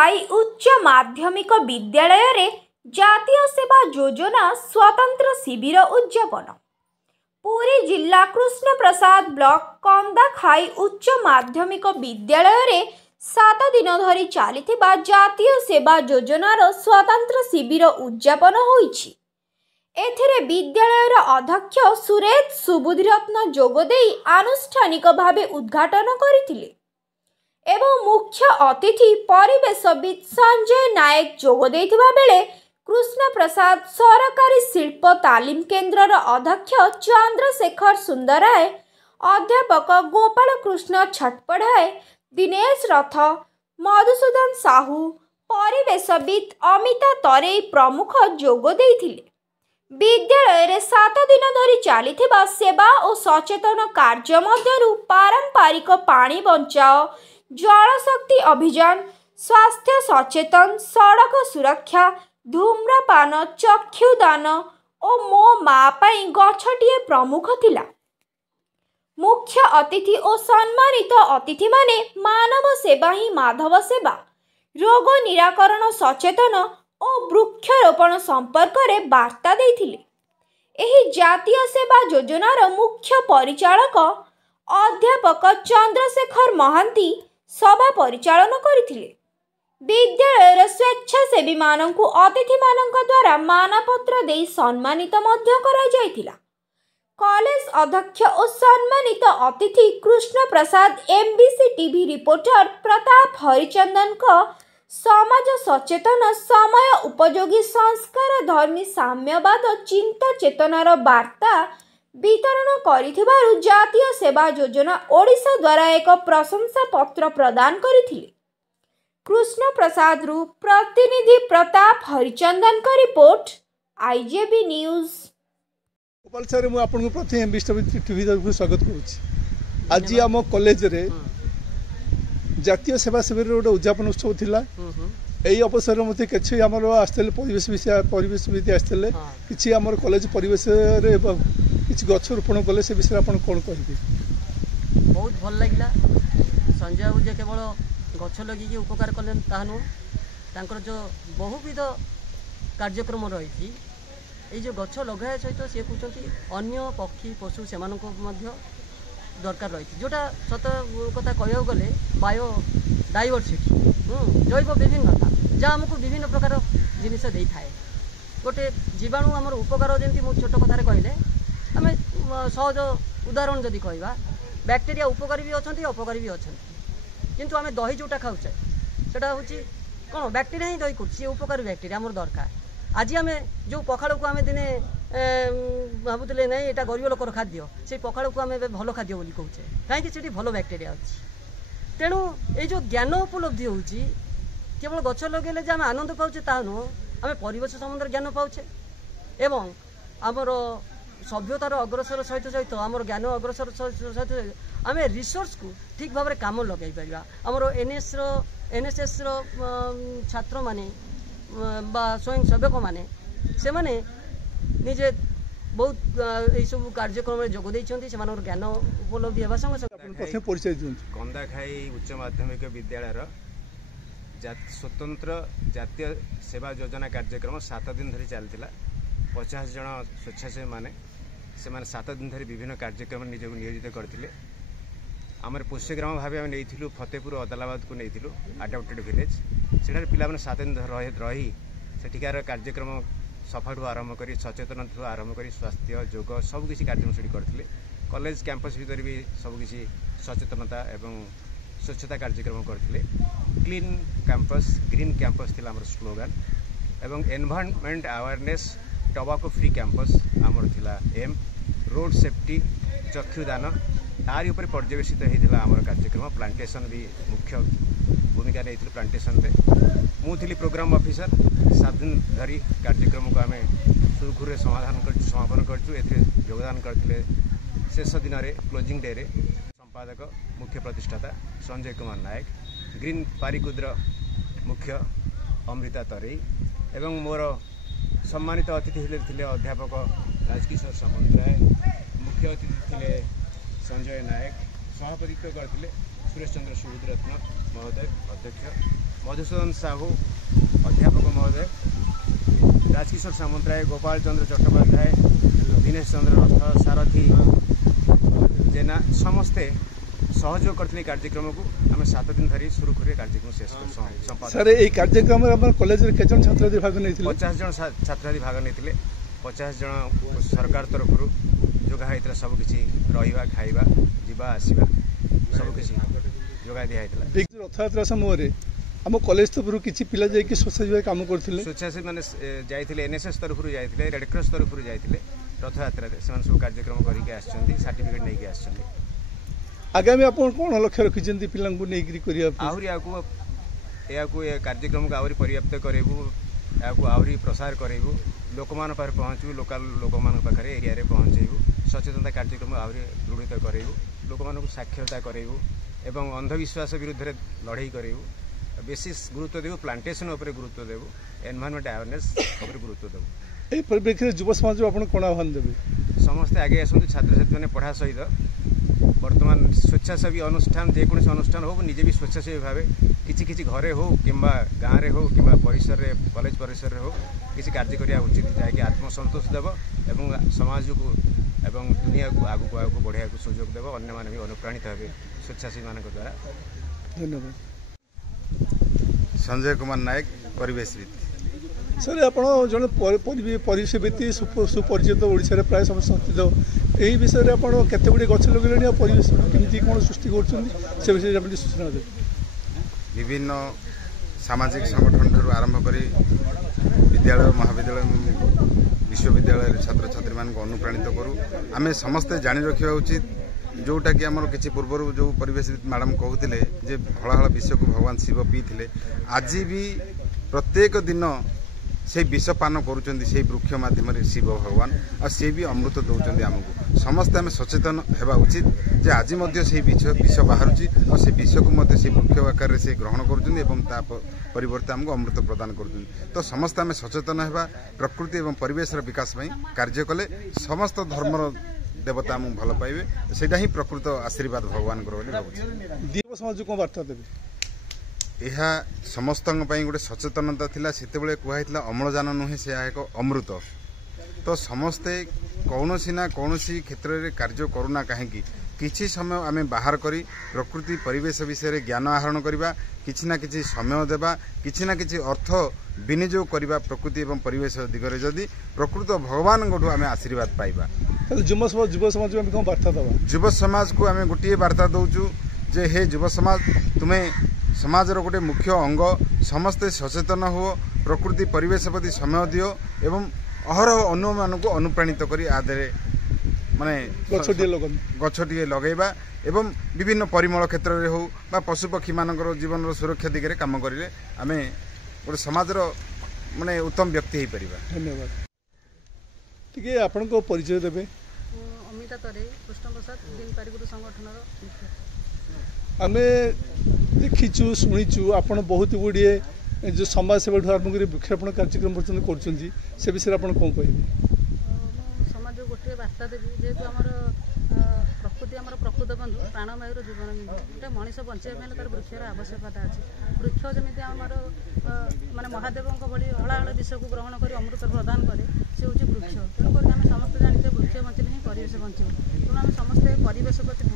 खाई उच्च माध्यमिक विद्यालय रे जातीय सेवा योजना स्वतंत्र शिविर उद्यापन। पुरी जिला कृष्ण प्रसाद ब्लॉक कंदाखाई उच्च माध्यमिक विद्यालय रे 7 दिन धरी चलिथिबा जातीय सेवा योजनार स्वतंत्र शिविर उद्यापन होईछि। एथिरे विद्यालयर अध्यक्ष सुरेश सुबुधिरत्न जोगदे आनुष्ठानिक भावे उद्घाटन करथिले एवं मुख्य अतिथि परिवेशविद संजय नायक जोग देथिबा बेले कृष्ण प्रसाद सरकारी शिल्प तालीम केन्द्रर अध्यक्ष चंद्रशेखर सुंदराय, अध्यापक गोपाल कृष्ण छटपढ़ाए, दिनेश रथ, मधुसूदन साहू, परिवेशविद अमिता तरेई प्रमुख जोग देथिले। विद्यालय 7 दिन धरी चलिथिबा सेवा और सचेतन कार्य मध्यरु पारंपरिक पानी बंचाओ, जल शक्ति अभियान, स्वास्थ्य सचेतन, सड़क सुरक्षा, धूम्रपान, चक्षुदान और मो माँ पाई गछटिए प्रमुख थिला। मुख्य अतिथि और सम्मानित अतिथि माने मानव सेवा ही माधव सेवा, रोग निराकरण सचेतन और वृक्षरोपण संपर्क में वार्ता देथिले। एही जातीय सेवा योजनार मुख्य परिचालक अध्यापक चंद्रशेखर महांती सभा परिचालन करथिले। विद्यालय स्वेच्छासेवी माननकु अतिथि माननक द्वारा मानपत्र दे सम्मानित मध्य करा जायतिला। कॉलेज अध्यक्ष और सम्मानित अतिथि Krishna Prasad MBC TV reporter Pratap Harichandan को समाज सचेतन समय उपयोगी संस्कार धर्मी साम्यवाद चिंता चेतनार वार्ता वितरण करिथिबारु जातीय सेवा योजना ओडिशा द्वारा एक प्रशंसा पत्र प्रदान करिथिले। कृष्ण प्रसाद रु प्रतिनिधि प्रताप हरिचंदन का रिपोर्ट, आईजेबी न्यूज। गोपाल सर, मु आपन को प्रथम एमबीसी टीवी को स्वागत करूछि। आज आम कॉलेज रे जातीय सेवा शिविर गोटे उद्यापन उत्सव थिला। एई अवसर में मते किछि हमर आस्तेले परिवेश विद्या आस्तेले किछि हमर कॉलेज परिवेश रे किछि गछ रोपण कले से विषय आपन कोन कहबे? बहुत भल लागिला। संजय बाबू जे केवल गछ लगी उपकार कले ताहा नुह, तांकर जो बहुविध कार्यक्रम रही ये गछ लगाया सहित सी कहते अन्य पक्षी पशु से दरकार रही जोटा सत कथा कह गले बायोडाइवर्सिटी जैव विभिन्नता जहाँ आमको विभिन्न प्रकार जिनिस दे थाए। गोटे जीवाणु आमर उपकार जमी मुझे छोट कथार कहले आम सहज उदाहरण जदि कहवा बैक्टेरिया उपकारी भी अच्छा अपकारी भी अच्छा, किंतु आम दही जोटा खाऊचे सेटा हूँ कौन बैक्टेरिया ही दही कर उपकारी बैक्टेरिया आमर दरकार। आज आम जो पखाड़ को आम दिने भावुले ना यहाँ गरीब लोकर खाद्य से पखाड़ को आम भल खाद्य बोली कहे कहीं भल बैक्टेरिया अच्छी। तेणु ये जो ज्ञान उपलब्धि हो केवल गछ लगे आम आनंद पाचे ता नुह, आम परिवेश संबंध ज्ञान पाचे एवं आमर सभ्यतार अग्रसर सहित सहित आमर ज्ञान अग्रसर सहित आम रिसोर्स को ठीक भाव में काम लगे पार। आमर एनएसएस छात्र माने बा स्वयं सेवक माने से माने निजे बहुत यही सब कार्यक्रम में जोग देइछन्ति, सेमानर ज्ञान उपलब्धि हेबा संग संग परिचय दियौ। कंदाखाई उच्च माध्यमिक विद्यालय स्वतंत्र जातीय सेवा योजना कार्यक्रम 7 दिन धरी चलता। 50 जन स्वेच्छासेवी माने से 7 दिन धरी विभिन्न कार्यक्रम निजक नियोजित करते। आमर पोष्यग्राम भाव आम नहीं फतेहपुर अदालाबाद को नहीं आडप्टेड विलेज से पिला 7 दिन रही सेठिकार कार्यक्रम सफाठू आरंभ कर सचेतन आरंभ कर स्वास्थ्य योग सबकिछि कार्यक्रम से करते। कॉलेज कैंपस भीतर भी सबकिछि सचेतनता एवं स्वच्छता कार्यक्रम करते। क्लीन कैंपस ग्रीन कैंपस थिला आमर स्लोगान एवं एनवायरनमेंट अवेयरनेस टबाको फ्री कैंपस आमर थिला एम। रोड सेफ्टी चक्षुदान तारी उपर पर्यवेसित होता आमर कार्यक्रम। प्लांटेशन भी मुख्य भूमिका नहीं प्लांटेशन रे मुझे प्रोग्राम ऑफिसर 7 दिन धरी कार्यक्रम को आम सुरखुरे समापन कर योगदान करते। शेष दिन में क्लोजिंग डे रे संपादक मुख्य प्रतिष्ठाता संजय कुमार नायक, ग्रीन पारिकुद्र मुख्य अमृता तरेई एवं मोर सम्मानित अतिथि थे अध्यापक राजकिशोर सामंतराय, मुख्य अतिथि थे संजय नायक, सभापतित्व करते सुरेश चंद्र सुबुधिरत्न महोदय अध्यक्ष। मधुसूदन साहू अध्यापक महोदय, राजकिशोर सामंतराय, गोपाल चंद्र चट्टोपाध्याय, दिनेश चंद्र रथ, सारथी जेना समस्ते सहयोग करते कार्यक्रम को आम 7 दिन धरी सुरुखुरी कार्यक्रम शेष कर सर ये कार्यक्रम कॉलेज रे केजन छात्र भाग नहीं 50 जन छात्रार्थी भाग नहीं 50 जन सरकार तरफ जोगा होता सबकि रहा खाଇବା ଯିବା ଆସିବା सबकि जोगा दिखाई रथ यात्रा समय आम कॉलेज तरफ किसी पिला जाकि स्वच्छासेवी काम करते स्वच्छासेवी मैंने जाते एनएसएस तरफ जाते रेडक्रॉस तरफ जाते रथ यात्रा से सब कार्यक्रम करके सर्टिफिकेट नहीं आसछन्ती आगामी आप कौन लक्ष्य रखिंट पिला आहरी या कार्यक्रम को आहरी पर्याप्त करूँ आहरी प्रसार करूँ लोक मान पहुँचू लोकाल लोक मान पाखे एरिया पहुँचू सचेतनता कार्यक्रम आहरी दृढ़ित करूँ लोक मान साक्षरता करूँ एवं अंधविश्वास विरुद्ध लड़ाई करूँ बेसिस गुरुत्व देव प्लांटेशन उपर गुरुत्व देव एनवायरनमेंट अवेयरनेस उपर गुरुत्व देव यही परिप्रेक्षी युव समाज आप कौन आह्वान देवे समस्ते आगे आसतु छात्र छात्री मैंने पढ़ा सहित वर्तमान स्वेच्छासेवी अनुष्ठान जेकोसी अनुष्ठान हो निजे भी स्वेच्छासेवी भाव किसी घरे हो कि गाँव हो कि परिसर कॉलेज परिसर हो किसी कार्य करने उचित जहाँकि आत्मसंतोष देव एवं समाज को एवं दुनिया को आगू आगू बढ़िया सुजोग देव अन्य माने भी अनुप्राणित हे स्वेच्छासेवी मान द्वारा। धन्यवाद। संजय कुमार नायक परिवेशविद सर आप जन परिवेशविद सुपरिचित ओडिशा प्राय समस्त स्थित यही विषय में आप केते गुडी गछ लगे और परिवेश केमती कौन सृष्टि कर विषय सूचना देते विभिन्न सामाजिक संगठन ठार आरंभ कर विद्यालय महाविद्यालय विश्वविद्यालय छात्र छात्री मान अनुप्राणित करूँ आम समस्ते जानी रखा उचित जोटा कि आमर किसी पूर्व जो परिवेशविद मैडम कहते जे हलाहल विष को भगवान शिव पीते आज भी प्रत्येक दिन से विष पान करुँच से वृक्ष मध्यम शिव भगवान और सी भी अमृत दौरान आमको समस्ते आम सचेतन होगा उचित जे आज से विष बाहर और से विष को से वृक्ष आकार से ग्रहण करवर्त आमको अमृत प्रदान कर तो समस्त आम सचेतन होगा प्रकृति और परिवेश विकास कार्य कले समस्त धर्मर देवता आमको भल पाइबे से प्रकृत आशीर्वाद भगवान समाज को वार्ता देवे यह समस्त गोटे सचेतनता थिला सेतेबेले कहला अम्लजान नुहे से एक अमृत तो समस्ते कौनसी ना कौनसी क्षेत्र में कार्य करूना कहीं किछि समय आम बाहर करी प्रकृति परिवेश विषय ज्ञान आहरण करवा किछि ना किछि समय देवा किछि ना किछि अर्थ विनियोग करवा प्रकृति एवं परिवेश दिगरे जदि प्रकृत भगवान को आम आशीर्वाद पाइबा युव समाज में कौन वार्ता दवा युव समाज को आम गोटे वार्ता दौचु जे हे युव समाज तुम्हें समाज गोटे मुख्य अंग समस्ते सचेतन हो प्रकृति परिवेश प्रति समय दियो एवं अहरह अन्य मानक अनुप्राणित करी आदे माने गछटिए लगेबा एवं विभिन्न परिमल क्षेत्र में हो बा पशुपक्षी मानकर जीवन सुरक्षा दिगरे काम करिले आमे गोटे समाज माने उत्तम व्यक्ति हो परिबा। धन्यवाद। ठीक आपन को परिचय देबे अमिता तरे कृष्ण प्रसाद दिन पारिगुरु संगठन आम देखीचु शुणीचु आप बहुत गुड़िए जो समाज सेवा आरंभ कर वृक्षारोपण कार्यक्रम कर विषय आप कौन कह समाज गोटे बार्ता देवी जेहेतु आम प्रकृति आम प्रकृत बंधु प्राणवायु जीवन बिंदु गोटे मनीष बचाइबा तार वृक्षर आवश्यकता अच्छी वृक्ष जमी आमर माने महादेव भली हलाहल विष को ग्रहण कर अमृत प्रदान करे से हूँ वृक्ष तेणुक आम समस्ते जानते वृक्ष बंचले ही परिवेश बंचो तेणु आम समस्ते परिवेश प्रति